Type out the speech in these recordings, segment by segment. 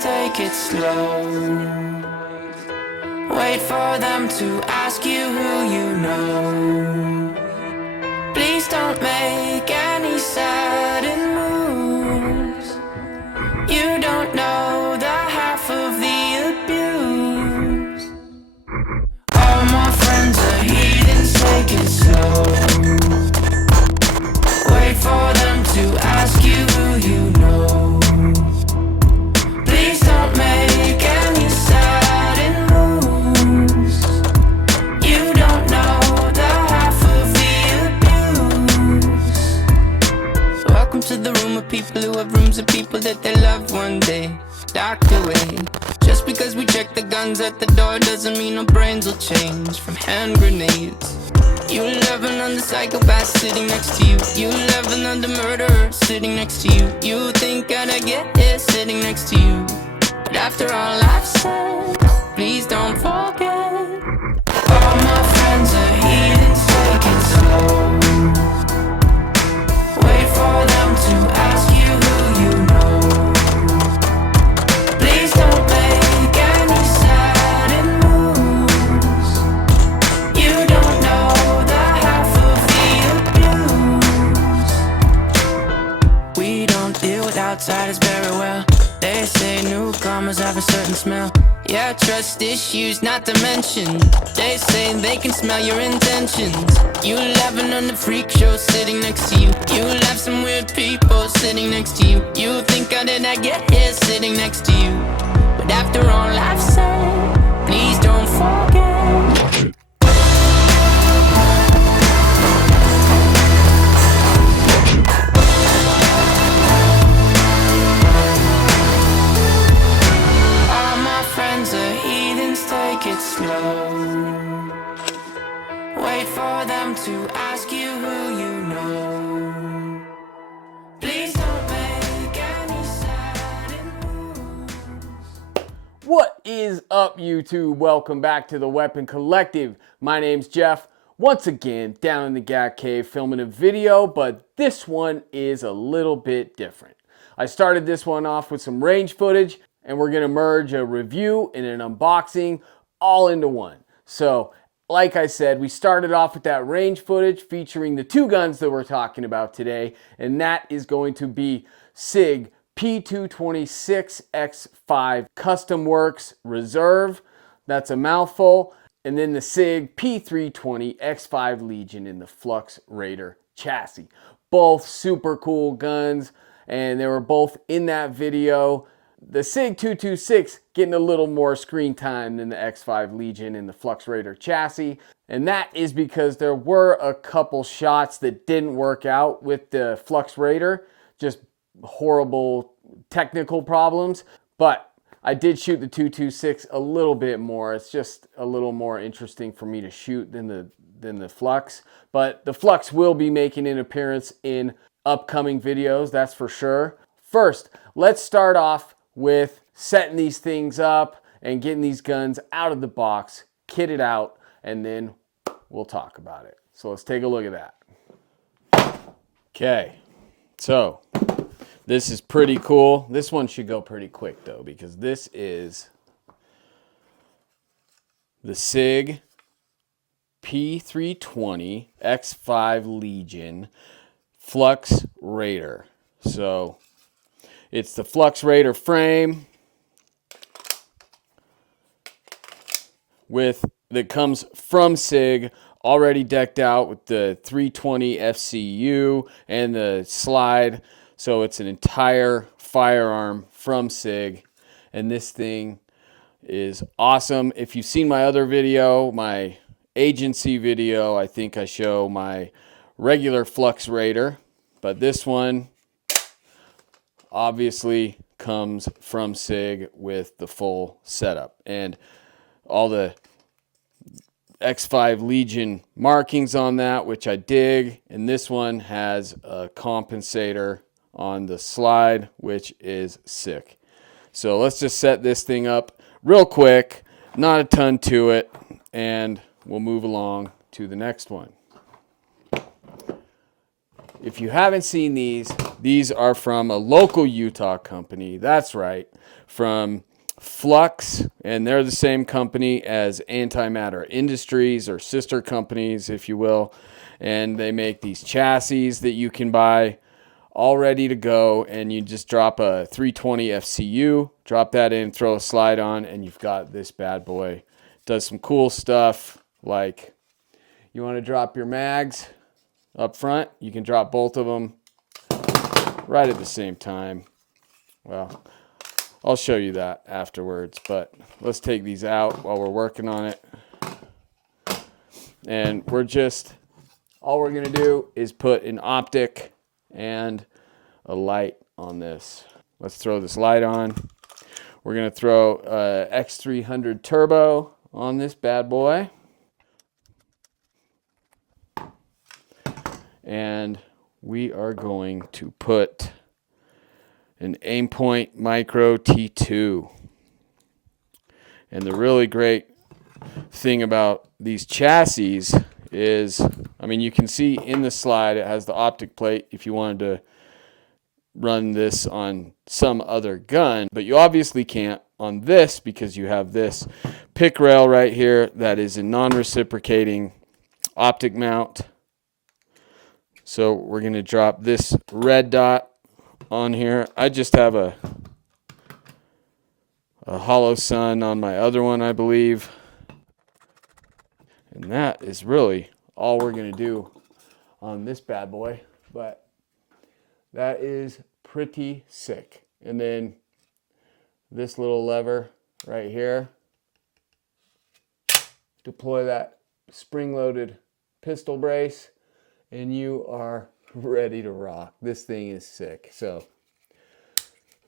take it slow. Wait for them to ask you who you know. Please don't make any sudden moves. You don't know the half of the abuse. All my friends are heathens, take it slow. Wait for them to ask you who you know. Please don't make any sudden moves. You don't know the half of the abuse. Welcome to the room of people who have rooms of people that they love one day docked away. Just because we check the guns at the door doesn't mean our brains will change from hand grenades. You laughing on the psychopath sitting next to you. You laughing on the murderer sitting next to you. You think I'd get here sitting next to you. But after all I've said, please don't forget. All my friends are heathens, take it slow. Wait for them to ask you who you know. Please don't make any sudden moves. You don't know the half of the abuse. We don't deal with outsiders very well. They say newcomers have a certain smell. Yeah, trust issues not to mention. They say they can smell your intentions. You laughing on the freak show sitting next to you. You laugh some weird people sitting next to you. You think I did not get here sitting next to you. But after all I've said, please don't forget. Take it slow. Wait for them to ask you who you know. Please don't make any sudden moves. What is up, YouTube? Welcome back to the Weapon Collective. My name's Jeff. Once again, down in the Gat Cave filming a video, but this one is a little bit different. I started this one off with some range footage, and we're going to merge a review and an unboxing all into one. So, like I said, we started off with that range footage featuring the two guns that we're talking about today, and that is going to be Sig P226 X5 Custom Works Reserve. That's a mouthful. And then the Sig P320 X5 Legion in the Flux Raider chassis. Both super cool guns, and they were both in that video. The Sig 226 getting a little more screen time than the X5 Legion in the Flux Raider chassis. And that is because there were a couple shots that didn't work out with the Flux Raider. Just horrible technical problems. But I did shoot the 226 a little bit more. It's just a little more interesting for me to shoot than the Flux. But the Flux will be making an appearance in upcoming videos, that's for sure. First, let's start off with setting these things up and getting these guns out of the box, kitted out, and then we'll talk about it. So let's take a look at that. Okay, so this is pretty cool. This one should go pretty quick though, because this is the Sig P320 X5 Legion Flux Raider. So it's the Flux Raider frame that comes from Sig, already decked out with the 320 FCU and the slide. So it's an entire firearm from Sig, and this thing is awesome. If you've seen my other video, my agency video, I think I show my regular Flux Raider, but this one obviously comes from Sig with the full setup and all the X5 Legion markings on that, which I dig. And this one has a compensator on the slide, which is sick. So let's just set this thing up real quick, not a ton to it, and we'll move along to the next one. If you haven't seen these, These are from a local Utah company. That's right, from Flux, and they're the same company as Antimatter Industries, or sister companies, if you will. And they make these chassis that you can buy all ready to go, and you just drop a 320 FCU, drop that in, throw a slide on, and you've got this bad boy. Does some cool stuff, like you want to drop your mags up front, you can drop both of them right at the same time. Well, I'll show you that afterwards, but let's take these out while we're working on it. And all we're gonna do is put an optic and a light on this. Let's throw this light on. We're gonna throw a X300 turbo on this bad boy. And we are going to put an Aimpoint Micro T2. And the really great thing about these chassis is, I mean, you can see in the slide it has the optic plate if you wanted to run this on some other gun, but you obviously can't on this because you have this pick rail right here that is a non-reciprocating optic mount. So we're going to drop this red dot on here. I just have a hollow sun on my other one, I believe. And that is really all we're going to do on this bad boy. But that is pretty sick. And then this little lever right here. Deploy that spring-loaded pistol brace, and you are ready to rock. This thing is sick. So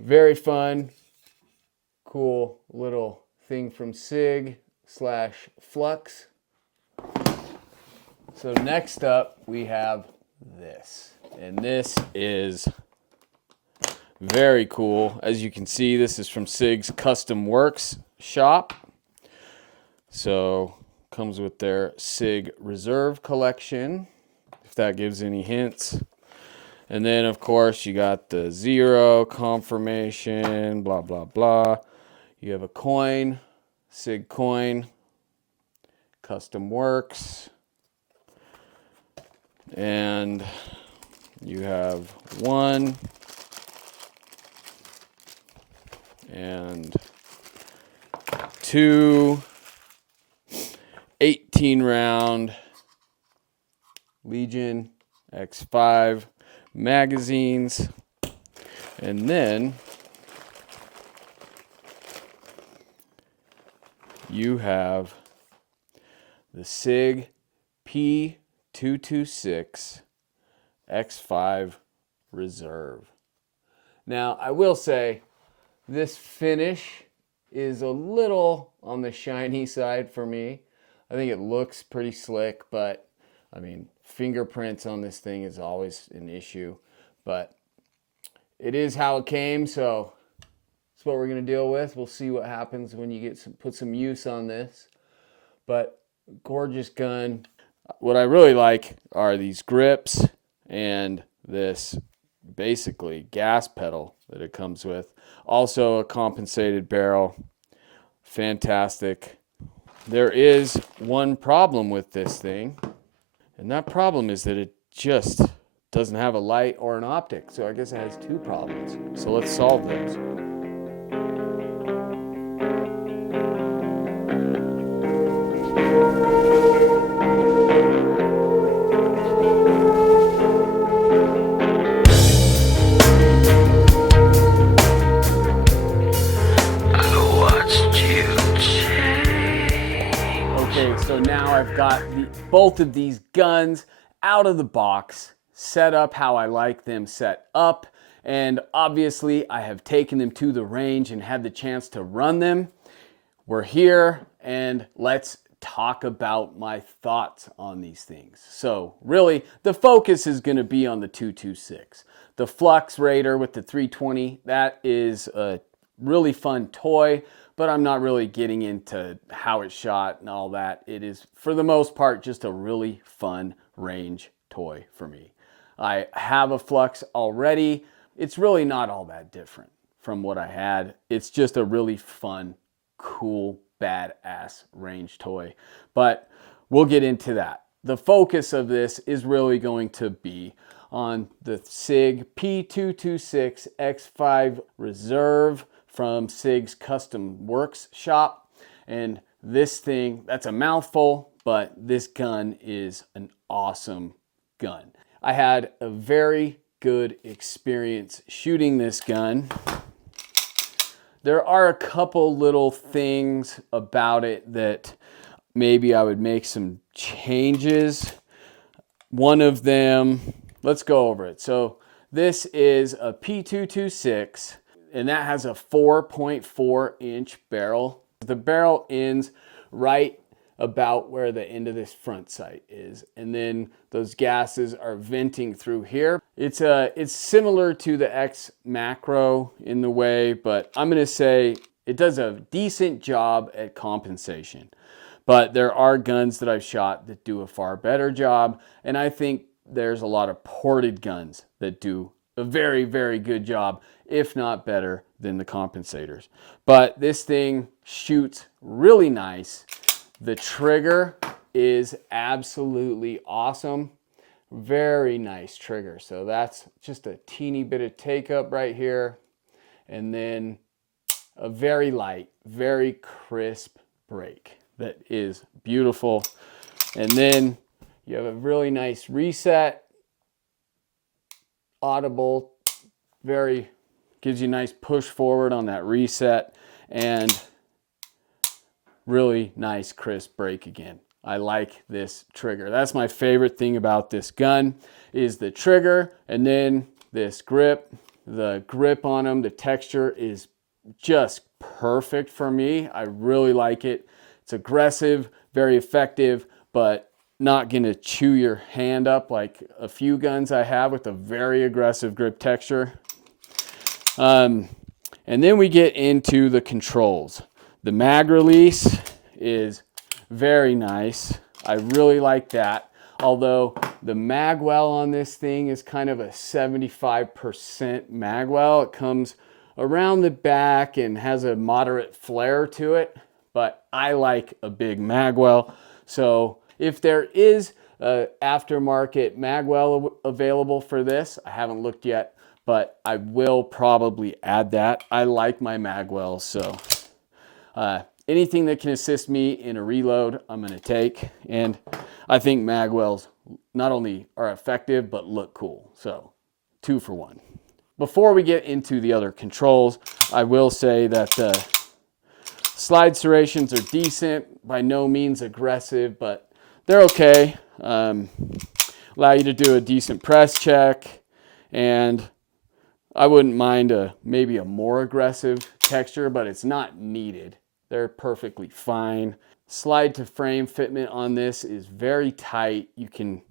very fun, cool little thing from Sig / Flux. So next up we have this, and this is very cool. As you can see, this is from Sig's Custom Works shop. So comes with their Sig Reserve collection, if that gives any hints. And then, of course, you got the 0 confirmation, blah, blah, blah. You have a coin, Sig coin, Custom Works. And you have 1 and 2 18-round Legion X5 magazines, and then you have the Sig P226 X5 Reserve. Now, I will say this finish is a little on the shiny side for me. I think it looks pretty slick, but I mean, fingerprints on this thing is always an issue, but it is how it came, so that's what we're gonna deal with. We'll see what happens when you put some use on this, but gorgeous gun. What I really like are these grips and this basically gas pedal that it comes with. Also a compensated barrel, fantastic. There is one problem with this thing, and that problem is that it just doesn't have a light or an optic. So I guess it has 2 problems. So let's solve those. So now I've got both of these guns out of the box, set up how I like them set up, and obviously I have taken them to the range and had the chance to run them. We're here, and let's talk about my thoughts on these things. So really, the focus is going to be on the 226. The Flux Raider with the 320, that is a really fun toy, but I'm not really getting into how it's shot and all that. It is, for the most part, just a really fun range toy for me. I have a Flux already. it's really not all that different from what I had. It's just a really fun, cool, badass range toy. But we'll get into that. The focus of this is really going to be on the Sig P226 X5 Reserve from Sig's Custom Works shop. And this thing, that's a mouthful, but this gun is an awesome gun. I had a very good experience shooting this gun. There are a couple little things about it that maybe I would make some changes. One of them, let's go over it. So this is a P226, and that has a 4.4 inch barrel. The barrel ends right about where the end of this front sight is, and then those gases are venting through here. It's similar to the X Macro in the way, but I'm gonna say it does a decent job at compensation. But there are guns that I've shot that do a far better job, and I think there's a lot of ported guns that do a very, very good job, if not better than the compensators. But this thing shoots really nice. The trigger is absolutely awesome. Very nice trigger. So that's just a teeny bit of take up right here. And then a very light, very crisp break that is beautiful. And then you have a really nice reset. Audible, gives you a nice push forward on that reset, and really nice crisp break again. I like this trigger. That's my favorite thing about this gun is the trigger, and then this grip. The grip on them, the texture is just perfect for me. I really like it. It's aggressive, very effective, but not gonna chew your hand up like a few guns I have with a very aggressive grip texture. And then we get into the controls. The mag release is very nice. I really like that. Although the mag well on this thing is kind of a 75% mag well. It comes around the back and has a moderate flare to it, but I like a big mag well. So if there is an aftermarket mag well available for this, I haven't looked yet, but I will probably add that. I like my mag wells, so anything that can assist me in a reload, I'm gonna take. And I think mag wells not only are effective, but look cool. So 2 for 1. Before we get into the other controls, I will say that the slide serrations are decent, by no means aggressive, but they're okay. Allow you to do a decent press check, and I wouldn't mind maybe a more aggressive texture, but it's not needed. They're perfectly fine. Slide to frame fitment on this is very tight. You can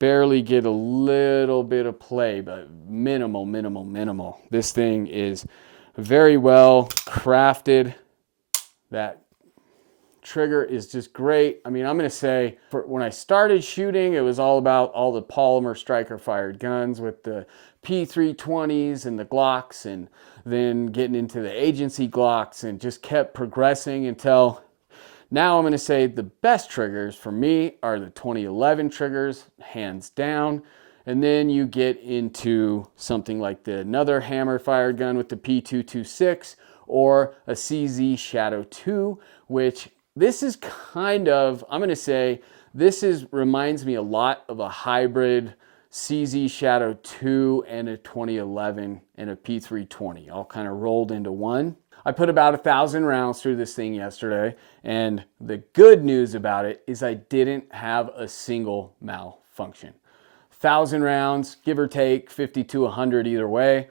barely get a little bit of play, but minimal. This thing is very well crafted. That trigger is just great. I mean, I'm gonna say when I started shooting, it was all about all the polymer striker fired guns with the P320s and the Glocks, and then getting into the agency Glocks, and just kept progressing until now. I'm gonna say the best triggers for me are the 2011 triggers, hands down. And then you get into something like another hammer fired gun with the P226 or a CZ Shadow 2, which this is kind of, I'm gonna say, reminds me a lot of a hybrid CZ Shadow 2 and a 2011 and a P320, all kind of rolled into one. I put about 1,000 rounds through this thing yesterday, and the good news about it is I didn't have a single malfunction. 1,000 rounds, give or take 50 to 100 either way,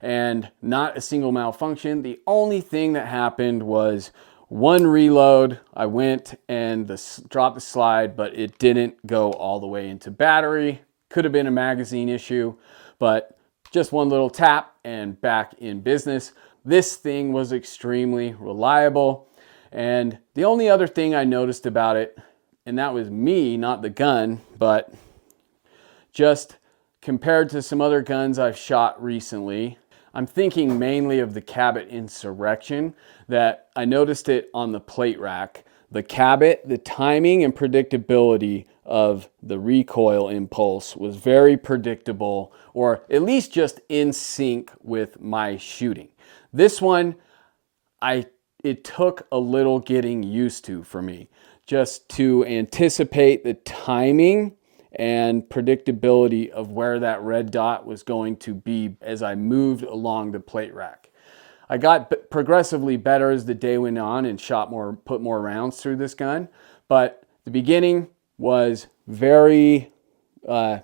and not a single malfunction. The only thing that happened was one reload. I went and dropped the slide, but it didn't go all the way into battery. Could have been a magazine issue, but just one little tap and back in business. This thing was extremely reliable. And the only other thing I noticed about it, and that was me, not the gun, but just compared to some other guns I've shot recently, I'm thinking mainly of the Cabot Insurrection, that I noticed it on the plate rack. The Cabot, the timing and predictability of the recoil impulse was very predictable, or at least just in sync with my shooting. This one, it took a little getting used to for me, just to anticipate the timing and predictability of where that red dot was going to be as I moved along the plate rack. I got progressively better as the day went on and put more rounds through this gun, but the beginning was very, I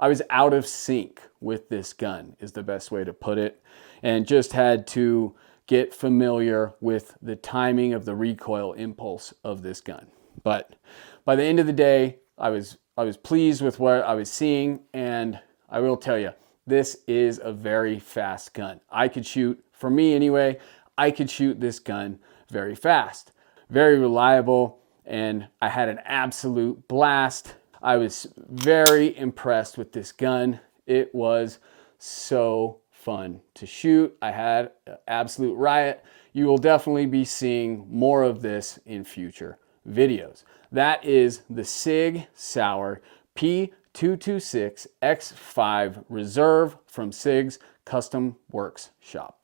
was out of sync with this gun is the best way to put it, and just had to get familiar with the timing of the recoil impulse of this gun. But by the end of the day, I was pleased with what I was seeing, and I will tell you, this is a very fast gun. I could shoot, for me anyway, I could shoot this gun very fast, very reliable, and I had an absolute blast. I was very impressed with this gun. It was so fun to shoot. I had an absolute riot. You will definitely be seeing more of this in future videos. That is the Sig Sauer P226 X5 Reserve from Sig's Custom Works shop.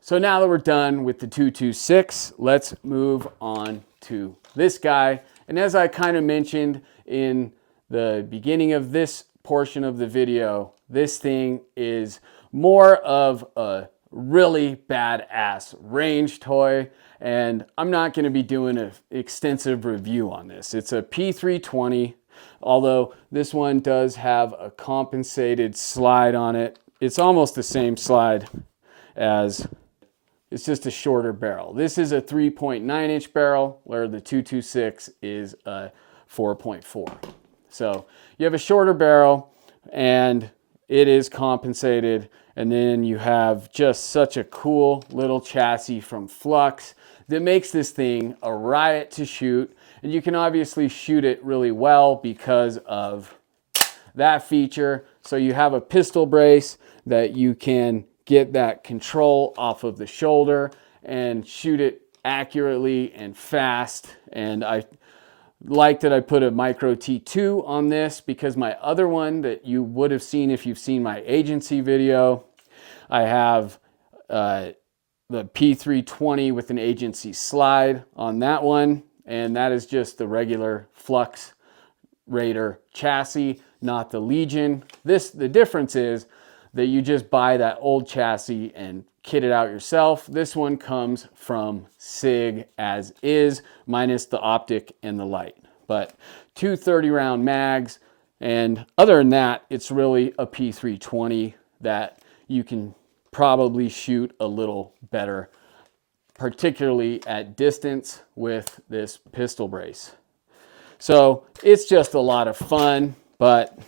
So now that we're done with the 226, let's move on to this guy. And as I kind of mentioned in the beginning of this portion of the video, this thing is more of a really badass range toy, and I'm not going to be doing an extensive review on this. It's a P320, although this one does have a compensated slide on it. It's almost the same slide as, it's just a shorter barrel. This is a 3.9-inch barrel, where the 226 is a 4.4. So you have a shorter barrel, and it is compensated. And then you have just such a cool little chassis from Flux that makes this thing a riot to shoot. And you can obviously shoot it really well because of that feature. So you have a pistol brace that you can get that control off of the shoulder and shoot it accurately and fast. And I like that I put a micro T2 on this, because my other one that you would have seen if you've seen my agency video, I have the P320 with an agency slide on that one, and that is just the regular Flux Raider chassis, not the Legion. The difference is that you just buy that old chassis and kit it out yourself. This one comes from Sig as is, minus the optic and the light. But two 30-round mags, and other than that, it's really a P320 that you can probably shoot a little better, particularly at distance with this pistol brace. So it's just a lot of fun, but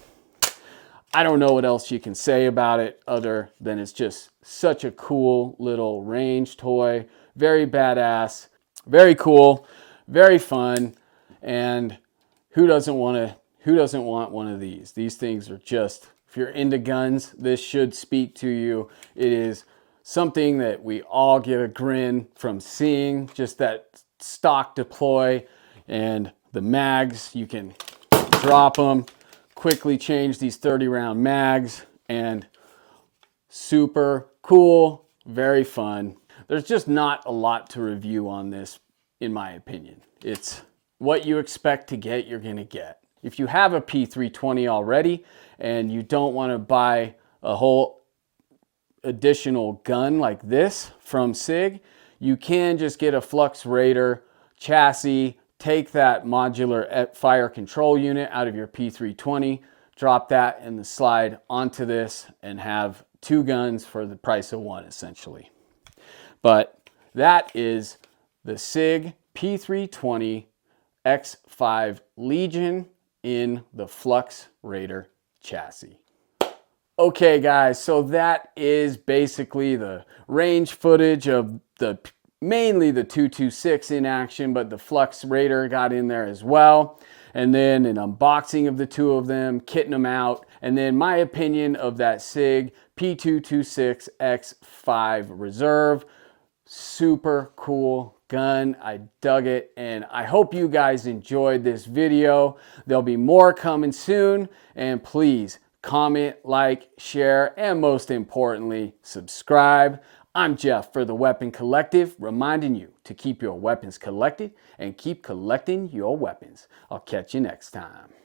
I don't know what else you can say about it other than it's just such a cool little range toy. Very badass, very cool, very fun, and who doesn't want one of these? These things are just, if you're into guns, this should speak to you. It is something that we all get a grin from seeing, just that stock deploy, and the mags, you can drop them, quickly change these 30-round mags, and super cool, very fun. There's just not a lot to review on this, in my opinion. It's what you expect to get, you're gonna get. If you have a P320 already and you don't want to buy a whole additional gun like this from Sig, you can just get a Flux Raider chassis, take that modular fire control unit out of your P320, drop that in the slide onto this, and have two guns for the price of one, essentially. But that is the Sig P320 X5 Legion in the Flux Raider chassis. Okay guys, so that is basically the range footage of mainly the 226 in action, but the Flux Raider got in there as well. And then an unboxing of the two of them, kitting them out, And then my opinion of that Sig P226 X5 Reserve. Super cool gun. I dug it, and I hope you guys enjoyed this video. There'll be more coming soon, and please comment, like, share, and most importantly, subscribe. I'm Jeff for the Weapon Collective, reminding you to keep your weapons collected and keep collecting your weapons. I'll catch you next time.